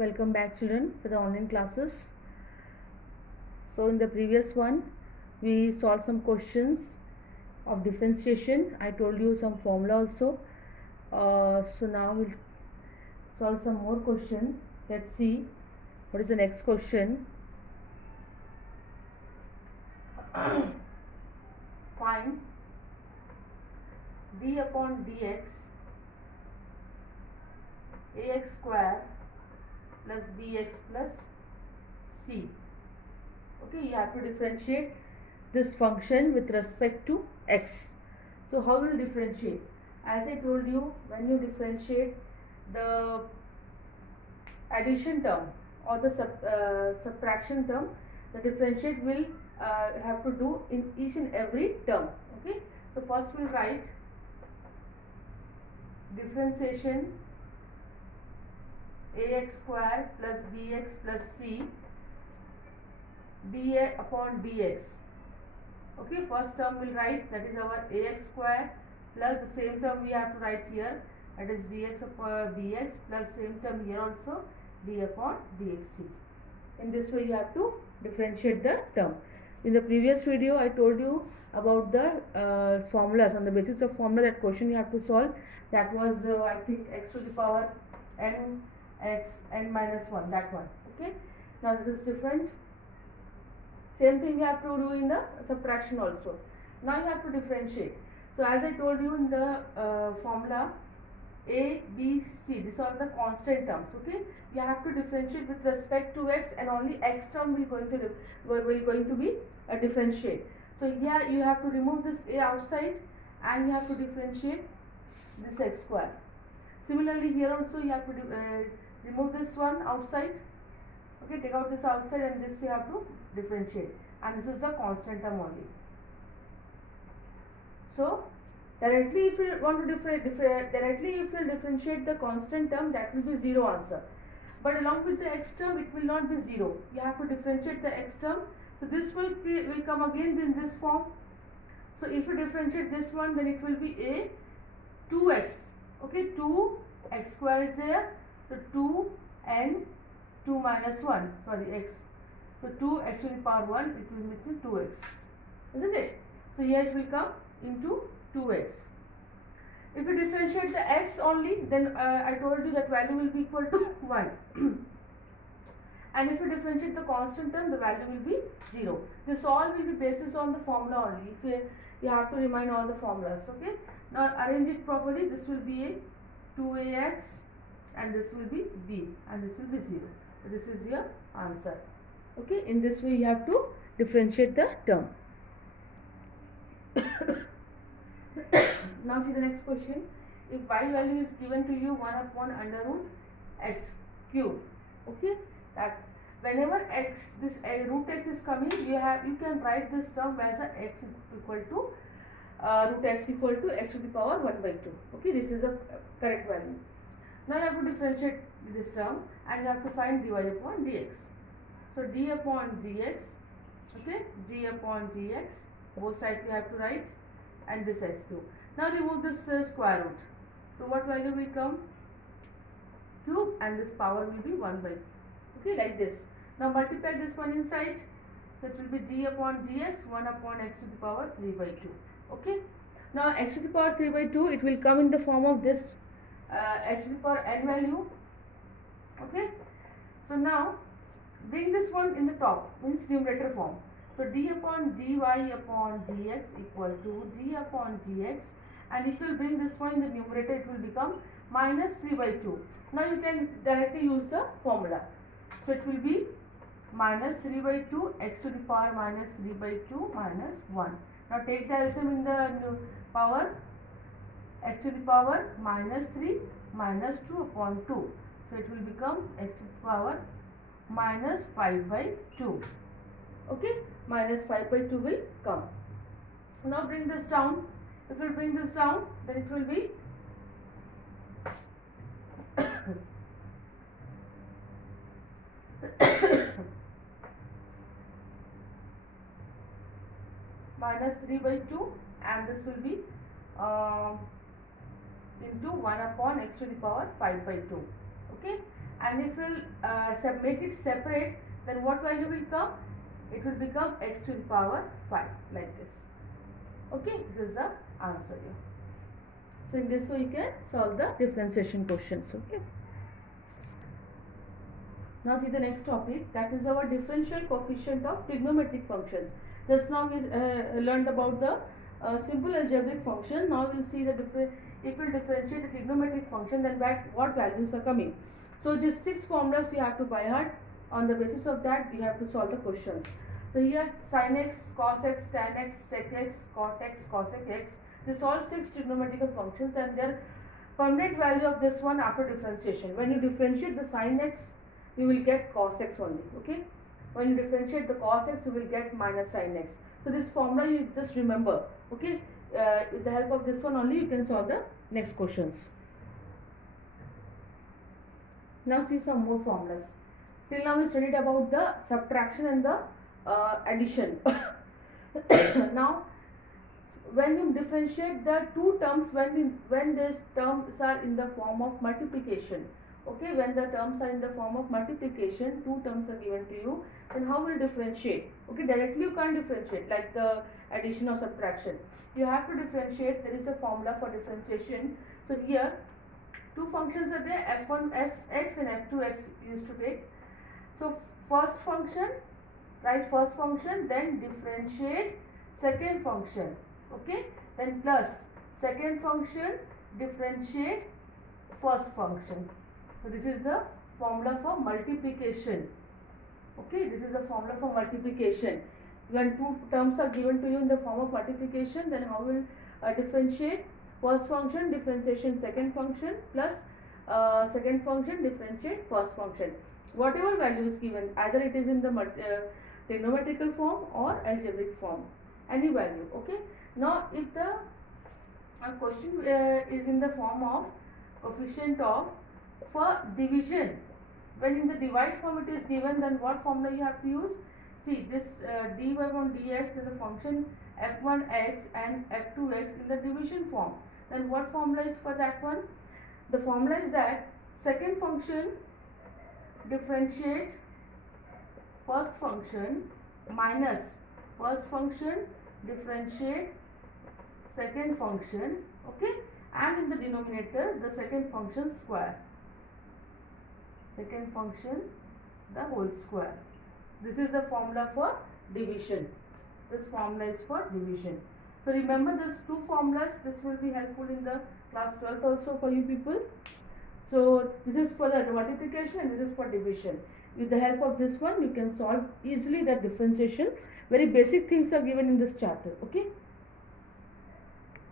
Welcome back, children, for the online classes. So in the previous one we solved some questions of differentiation. I told you some formula also. So now we'll solve some more question. Let's see what is the next question. Find d upon dx ax square plus bx plus c. Okay, you have to differentiate this function with respect to x. So how will you differentiate? As I told you, when you differentiate the addition term or the subtraction term, the differentiate will have to do in each and every term. Okay, so first we'll write differentiation ax square plus bx plus c dA upon dx. Okay, first term we'll write, that is our ax square, plus the same term we have to write here, that is dx upon bx, plus same term here also, d upon dxc. In this way you have to differentiate the term. In the previous video I told you about the formulas. On the basis of formula, that question you have to solve, that was I think x to the power n x n minus 1, that one. Okay, now this is different. Same thing you have to do in the subtraction also. Now you have to differentiate. So as I told you in the formula, a, b, c, these are the constant terms. Okay, you have to differentiate with respect to x, and only x term will going to be a differentiate. So here you have to remove this a outside, and you have to differentiate this x square. Similarly here also you have to remove this one outside. Okay, take out this outside, and this you have to differentiate, and this is the constant term only. So directly if you want to differentiate the constant term, that will be 0 answer. But along with the x term, it will not be 0. You have to differentiate the x term. So this will come again in this form. So if you differentiate this one, then it will be a 2x. Okay, 2x square is there. So 2 and 2 minus 1, sorry, x. So 2x to the power 1, it will make 2x, isn't it? So here it will come into 2x. If you differentiate the x only, then I told you that value will be equal to 1. And if you differentiate the constant term, the value will be 0. This all will be basis on the formula only. If you have to remind all the formulas. Okay. Now arrange it properly. This will be a 2ax, and this will be b, and this will be 0. So this is your answer. Okay. In this way you have to differentiate the term. Now see the next question. If y value is given to you 1 upon under root x cube. Okay, that whenever x, this root x is coming, you can write this term as a x equal to root x equal to x to the power 1 by 2. Okay, this is the correct value. Now you have to differentiate this term, and you have to find dy upon dx. So d upon dx, okay, d upon dx, both sides you have to write, and this x cube. Now remove this square root. So what value will come? Cube, and this power will be 1 by 2. Okay, like this. Now multiply this one inside. So it will be d upon dx, 1 upon x to the power 3 by 2. Okay. Now x to the power 3 by 2, it will come in the form of this x to the power n value. Okay. So now bring this one in the top, means numerator form. So d upon dy upon dx equal to d upon dx, and if you bring this one in the numerator, it will become minus 3 by 2. Now you can directly use the formula. So it will be minus 3 by 2 x to the power minus 3 by 2 minus 1. Now take the LCM in the power, x to the power minus 3 minus 2 upon 2. So it will become x to the power minus 5 by 2. Okay, minus 5 by 2 will come. Now bring this down. If we bring this down, then it will be minus 3 by 2, and this will be into 1 upon x to the power 5 by 2. Okay. and if we'll make it separate, then what value will come? It will become x to the power 5, like this. Okay, this is the answer here. So in this way you can solve the differentiation questions. Okay. Now see the next topic, that is our differential coefficient of trigonometric functions. Just now we learned about the simple algebraic function. Now we'll see the if we differentiate the trigonometric function, then what values are coming. So these 6 formulas we have to by heart. On the basis of that we have to solve the questions. So here sin x, cos x, tan x, sec x, cot x, cosec x. These all 6 trigonometrical functions, and their permanent value of this one after differentiation. When you differentiate the sin x, you will get cos x only. Okay. When you differentiate the cos x, you will get minus sin x. So this formula you just remember. Okay. With the help of this one only you can solve the next questions. Now see some more formulas. Till now we studied about the subtraction and the addition. Now when you differentiate the two terms, when these terms are in the form of multiplication, okay, when the terms are in the form of multiplication, two terms are given to you, then how will you differentiate? Okay, directly you can't differentiate like the addition or subtraction. You have to differentiate. There is a formula for differentiation. So here two functions are there, f1x and f2x used to take. So first function, write first function, then differentiate second function. Okay, then plus second function, differentiate first function. So this is the formula for multiplication. Okay, this is the formula for multiplication. When two terms are given to you in the form of multiplication, then how will differentiate first function, differentiation second function, plus second function, differentiate first function. Whatever value is given, either it is in the trigonometrical form or algebraic form, any value. Okay. Now if the question is in the form of coefficient of for division, when in the divide form it is given, then what formula you have to use? See this dy upon dx is the function f1x and f2x in the division form. Then what formula is for that one? The formula is that second function differentiate first function minus first function differentiate second function. Okay, and in the denominator the second function square, second function the whole square. This is the formula for division. This formula is for division. So remember these two formulas. This will be helpful in the class 12th also for you people. So this is for the multiplication and this is for division. With the help of this one you can solve easily the differentiation. Very basic things are given in this chapter. Okay.